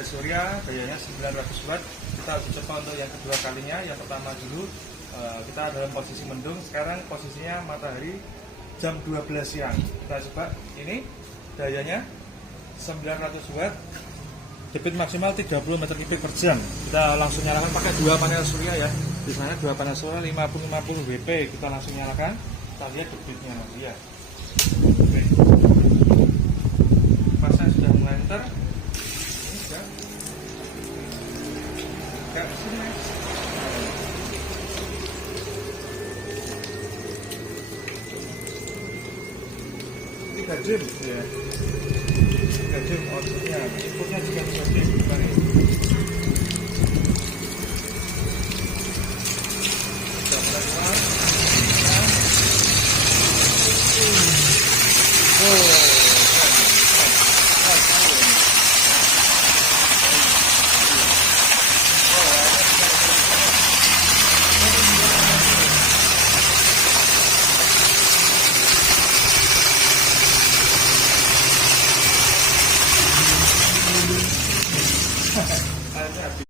pakai surya, dayanya 900 watt. Kita uji coba untuk yang kedua kalinya. Yang pertama dulu kita dalam posisi mendung, sekarang posisinya matahari jam 12 siang. Kita coba, ini dayanya 900 watt, debit maksimal 30 meter kubik per jam. Kita langsung nyalakan pakai dua panel surya ya. Di sana dua panel surya 50-50 WP. Kita langsung nyalakan. Kita lihat debitnya nanti ya. Oke. Pasnya sudah mulai enter. Ini sudah. Enggak sini. 3 jam ya. 3 jam outputnya. Inputnya juga 3 jam.